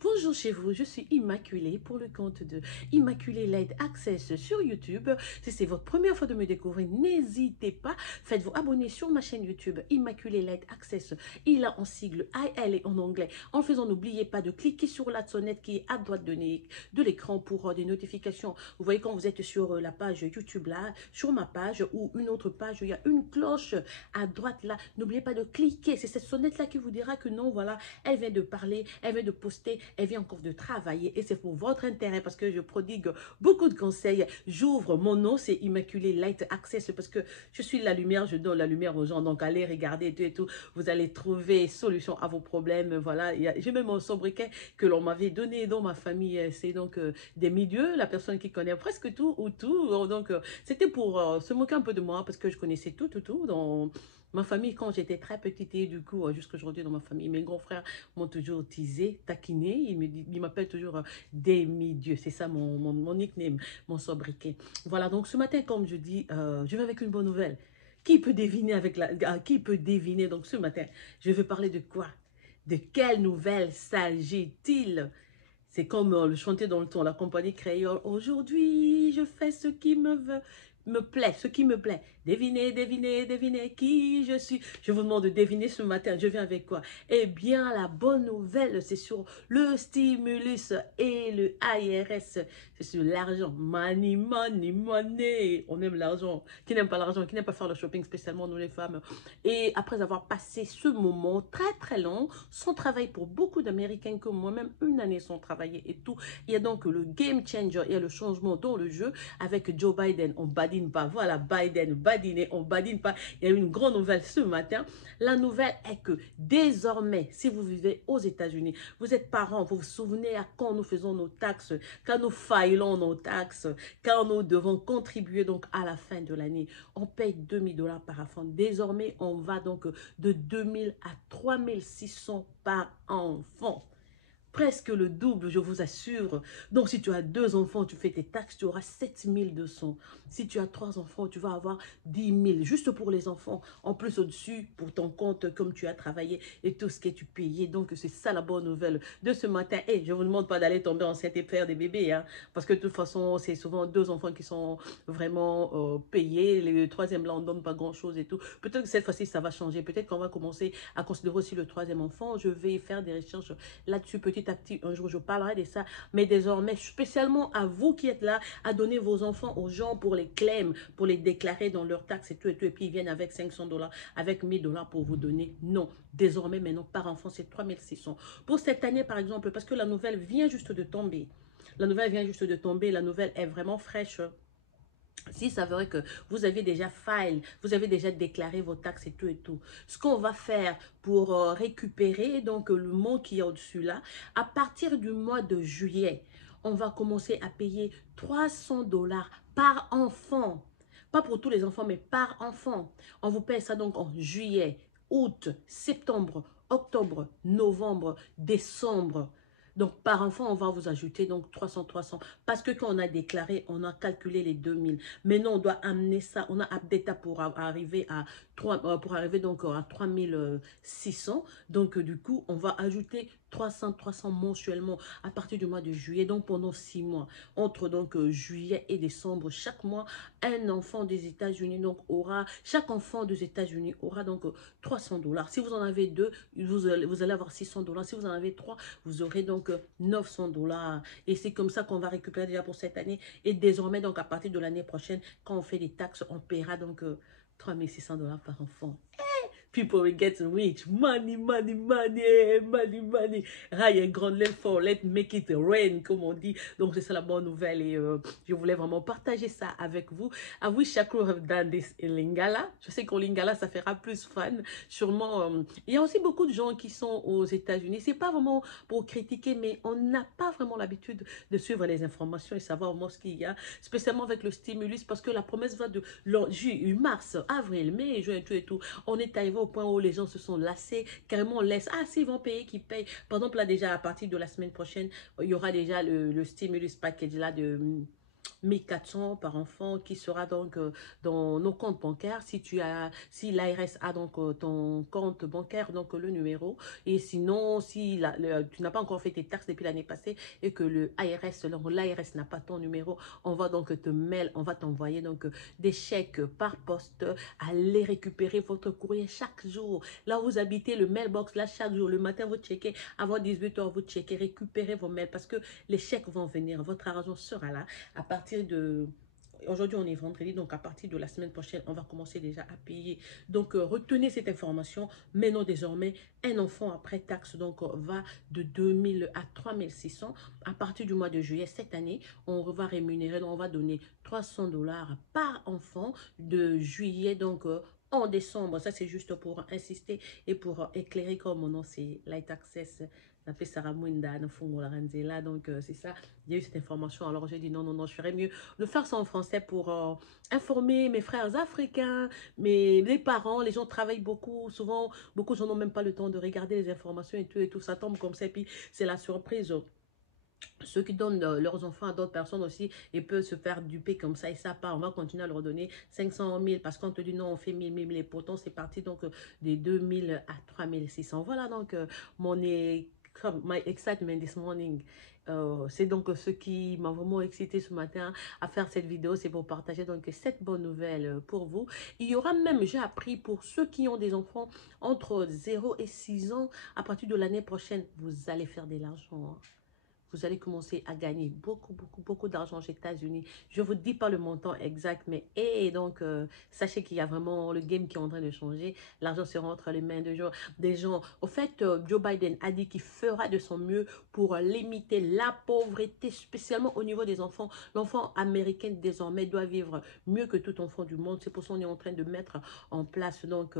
Bonjour chez vous, je suis Immaculée pour le compte de Immaculée Light Access sur YouTube. Si c'est votre première fois de me découvrir, n'hésitez pas, faites-vous abonner sur ma chaîne YouTube Immaculée Light Access. Il a en sigle IL et en anglais. En faisant, n'oubliez pas de cliquer sur la sonnette qui est à droite de l'écran pour des notifications. Vous voyez quand vous êtes sur la page YouTube là, sur ma page ou une autre page, il y a une cloche à droite là. N'oubliez pas de cliquer, c'est cette sonnette là qui vous dira que non, voilà, elle vient de parler, elle vient de poster, elle vient encore de travailler et c'est pour votre intérêt parce que je prodigue beaucoup de conseils. J'ouvre mon nom, c'est Immaculée Light Access parce que je suis la lumière, je donne la lumière aux gens. Donc allez regarder et tout. Vous allez trouver solution à vos problèmes. Voilà, j'ai même un sobriquet que l'on m'avait donné dans ma famille. C'est donc des milieux, la personne qui connaît presque tout ou tout. Donc c'était pour se moquer un peu de moi parce que je connaissais tout dans ma famille, quand j'étais très petite, et du coup, jusqu'à aujourd'hui dans ma famille, mes grands frères m'ont toujours teasé, taquiné. Ils m'appellent toujours demi-dieu. C'est ça mon nickname, mon sobriquet. Voilà, donc ce matin, comme je dis, je vais avec une bonne nouvelle. Qui peut deviner qui peut deviner? Donc ce matin, je vais parler de quoi? De quelle nouvelle s'agit-il? C'est comme le chanter dans le ton, la compagnie créole. Aujourd'hui, je fais ce qui me plaît, ce qui me plaît. Devinez, devinez, devinez qui je suis. Je vous demande de deviner ce matin. Je viens avec quoi? Eh bien, la bonne nouvelle, c'est sur le stimulus et le IRS. C'est sur l'argent. Money, money, money. On aime l'argent. Qui n'aime pas l'argent? Qui n'aime pas faire le shopping, spécialement nous les femmes? Et après avoir passé ce moment très long, sans travail pour beaucoup d'Américains comme moi-même, une année sans travailler et tout, il y a donc le game changer, il y a le changement dans le jeu avec Joe Biden. On badine pas. Voilà, Biden, badiner, on badine pas. Il y a une grande nouvelle ce matin. La nouvelle est que désormais, si vous vivez aux États-Unis, vous êtes parents, vous vous souvenez à quand nous faisons nos taxes, quand nous faillons nos taxes, quand nous devons contribuer donc à la fin de l'année, on paye 2 000 $ par enfant. Désormais, on va donc de 2 000 à 3 600 par enfant. Presque le double, je vous assure. Donc, si tu as 2 enfants, tu fais tes taxes, tu auras 7 200. Si tu as 3 enfants, tu vas avoir 10 000, juste pour les enfants. En plus, au-dessus, pour ton compte, comme tu as travaillé et tout ce que tu payais. Donc, c'est ça la bonne nouvelle de ce matin. Et je ne vous demande pas d'aller tomber enceinte et faire des bébés, hein, parce que de toute façon, c'est souvent 2 enfants qui sont vraiment payés. Le troisième, là, on ne donne pas grand-chose et tout. Peut-être que cette fois-ci, ça va changer. Peut-être qu'on va commencer à considérer aussi le troisième enfant. Je vais faire des recherches là-dessus petit à petit. Un jour, je parlerai de ça. Mais désormais, spécialement à vous qui êtes là, à donner vos enfants aux gens pour les claims, pour les déclarer dans leurs taxes et tout. Et puis, ils viennent avec 500 $, avec 1 000 $ pour vous donner. Non. Désormais, maintenant, par enfant, c'est 3 600. Pour cette année, par exemple, parce que la nouvelle vient juste de tomber. La nouvelle vient juste de tomber. La nouvelle est vraiment fraîche. Si ça veut dire que vous avez déjà file, vous avez déjà déclaré vos taxes et tout, ce qu'on va faire pour récupérer donc le mot qui est au-dessus là, à partir du mois de juillet, on va commencer à payer 300 $ par enfant. Pas pour tous les enfants, mais par enfant. On vous paye ça donc en juillet, août, septembre, octobre, novembre, décembre. Donc, par enfant, on va vous ajouter donc 300. Parce que quand on a déclaré, on a calculé les 2000. Maintenant, on doit amener ça, on a update pour arriver à 3, donc à 3600. Donc, du coup, on va ajouter 300 mensuellement à partir du mois de juillet. Donc, pendant 6 mois, entre donc juillet et décembre, chaque mois, un enfant des États-Unis donc chaque enfant des États-Unis aura donc 300 $. Si vous en avez 2, vous allez avoir 600 $. Si vous en avez 3, vous aurez donc 900 $. Et c'est comme ça qu'on va récupérer déjà pour cette année. Et désormais, donc à partir de l'année prochaine, quand on fait les taxes, on paiera donc 3 600 $ par enfant. People will get rich. Money, money, money, money, money. High and grand, let for, let make it rain, comme on dit. Donc, c'est ça la bonne nouvelle et je voulais vraiment partager ça avec vous. I wish I could have done this in Lingala. Je sais qu'en Lingala, ça fera plus fun. Sûrement, il y a aussi beaucoup de gens qui sont aux États-Unis. C'est pas vraiment pour critiquer, mais on n'a pas vraiment l'habitude de suivre les informations et savoir vraiment ce qu'il y a, spécialement avec le stimulus, parce que la promesse va de juillet, mars, avril, mai, juin, tout et tout. On est arrivé au point où les gens se sont lassés, carrément on laisse, ah s'ils vont payer, qu'ils payent. Par exemple là déjà à partir de la semaine prochaine, il y aura déjà le stimulus package là de 1400 par enfant qui sera donc dans nos comptes bancaires. Si l'ARS a donc ton compte bancaire, donc le numéro. Et sinon, si tu n'as pas encore fait tes taxes depuis l'année passée et que l'ARS n'a pas ton numéro, on va donc on va t'envoyer donc des chèques par poste. Allez récupérer votre courrier chaque jour. Là où vous habitez, le mailbox, là chaque jour, le matin vous checkez, avant 18 h vous checkez, récupérez vos mails parce que les chèques vont venir, votre argent sera là à partir de... Aujourd'hui, on est vendredi, donc à partir de la semaine prochaine, on va commencer déjà à payer. Donc, retenez cette information. Maintenant, désormais, un enfant après taxe donc, va de 2000 à 3600. À partir du mois de juillet, cette année, on va rémunérer, donc on va donner 300 $ par enfant de juillet, donc en décembre. Ça, c'est juste pour insister et pour éclairer comme mon nom, c'est Light Access. Donc, c'est ça. Il y a eu cette information. Alors, j'ai dit non, non, non, je ferais mieux de faire ça en français pour informer mes frères africains, les parents. Les gens travaillent beaucoup. Souvent, beaucoup n'ont même pas le temps de regarder les informations et tout. Ça tombe comme ça. Et puis, c'est la surprise. Ceux qui donnent leurs enfants à d'autres personnes aussi, ils peuvent se faire duper comme ça et ça part. On va continuer à leur donner 500 000 parce qu'on te dit non, on fait 1000 et pourtant c'est parti donc de 2000 à 3600. Voilà donc my excitement this morning. C'est donc ce qui m'a vraiment excité ce matin à faire cette vidéo. C'est pour partager donc cette bonne nouvelle pour vous. Il y aura même, j'ai appris pour ceux qui ont des enfants entre 0 et 6 ans, à partir de l'année prochaine, vous allez faire de l'argent. Vous allez commencer à gagner beaucoup, beaucoup, beaucoup d'argent aux États-Unis. Je ne vous dis pas le montant exact, mais donc, sachez qu'il y a vraiment le game qui est en train de changer. L'argent sera entre les mains des gens. Au fait, Joe Biden a dit qu'il fera de son mieux pour limiter la pauvreté, spécialement au niveau des enfants. L'enfant américain, désormais, doit vivre mieux que tout enfant du monde. C'est pour ça qu'on est en train de mettre en place, donc,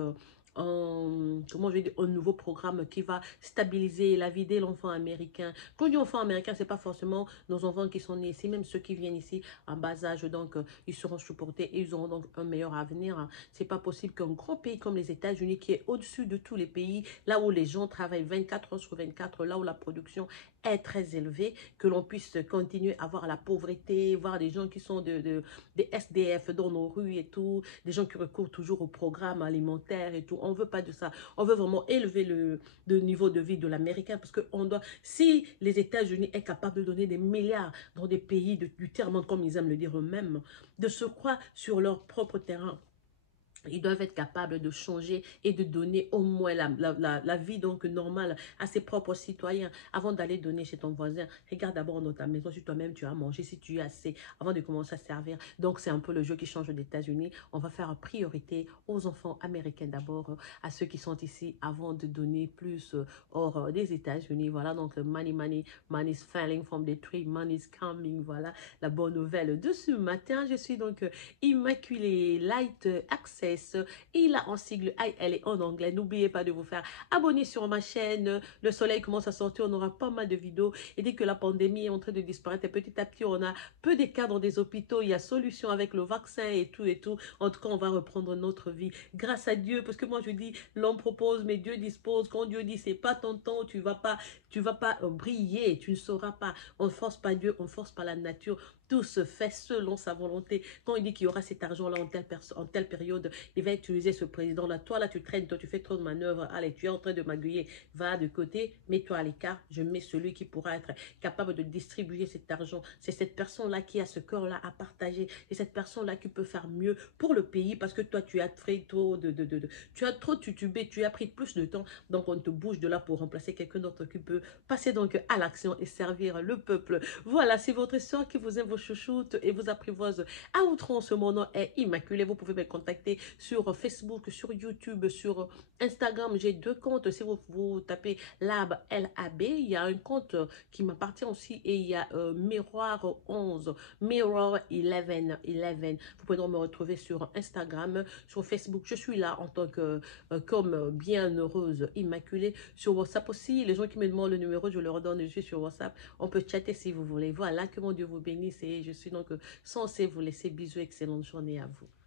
comment je vais dire, un nouveau programme qui va stabiliser la vie de l'enfant américain. Quand on dit enfants américains, c'est pas forcément nos enfants qui sont nés ici, même ceux qui viennent ici en bas âge, donc ils seront supportés et ils auront donc un meilleur avenir. C'est pas possible qu'un grand pays comme les États-Unis, qui est au-dessus de tous les pays, là où les gens travaillent 24 heures sur 24, là où la production est très élevée, que l'on puisse continuer à voir la pauvreté, voir des gens qui sont des SDF dans nos rues et tout, des gens qui recourent toujours au programme alimentaire et tout. On veut pas de ça. On veut vraiment élever le niveau de vie de l'Américain parce que on doit, si les États-Unis est capable de donner des milliards dans des pays du tiers-monde, comme ils aiment le dire eux-mêmes, de se croire sur leur propre terrain, ils doivent être capables de changer et de donner au moins la vie donc normale à ses propres citoyens avant d'aller donner chez ton voisin. Regarde d'abord dans ta maison si toi-même tu as mangé, si tu as assez avant de commencer à servir. Donc c'est un peu le jeu qui change aux États-Unis. On va faire priorité aux enfants américains d'abord, à ceux qui sont ici avant de donner plus hors des États-Unis. Voilà donc money is falling from the tree, money is coming. Voilà la bonne nouvelle de ce matin. Je suis donc Immaculée Light Access. Il a en sigle IL et en anglais. N'oubliez pas de vous faire abonner sur ma chaîne. Le soleil commence à sortir, on aura pas mal de vidéos. Et dès que la pandémie est en train de disparaître, petit à petit, on a peu de cas dans des hôpitaux. Il y a solution avec le vaccin et tout et tout. En tout cas, on va reprendre notre vie grâce à Dieu. Parce que moi, je dis, l'homme propose, mais Dieu dispose. Quand Dieu dit, c'est pas ton temps, tu vas pas briller, tu ne sauras pas. On ne force pas Dieu, on ne force pas la nature. Tout se fait selon sa volonté. Quand il dit qu'il y aura cet argent-là en telle période, il va utiliser ce président-là. Toi, là, tu traînes, toi, tu fais trop de manœuvres. Allez, tu es en train de m'aiguiller. Va de côté, mets-toi à l'écart. Je mets celui qui pourra être capable de distribuer cet argent. C'est cette personne-là qui a ce cœur-là à partager. C'est cette personne-là qui peut faire mieux pour le pays parce que toi, tu as fait trop tu as trop tutubé, tu as pris plus de temps. Donc, on te bouge de là pour remplacer quelqu'un d'autre qui peut passer donc à l'action et servir le peuple. Voilà, c'est votre soeur qui vous aime, vos chouchoutes et vous apprivoise à outrance. Mon nom est Immaculée. Vous pouvez me contacter sur Facebook, sur YouTube, sur Instagram. J'ai 2 comptes. Si vous tapez Lab, L-A-B, il y a un compte qui m'appartient aussi et il y a Miroir 11, Mirror 11. Vous pouvez donc me retrouver sur Instagram, sur Facebook. Je suis là en tant que comme bienheureuse Immaculée. Sur WhatsApp aussi, les gens qui me demandent le numéro, je leur donne. Je suis sur WhatsApp. On peut chatter si vous voulez. Voilà, que mon Dieu vous bénisse et je suis donc censée vous laisser bisous. Excellente journée à vous.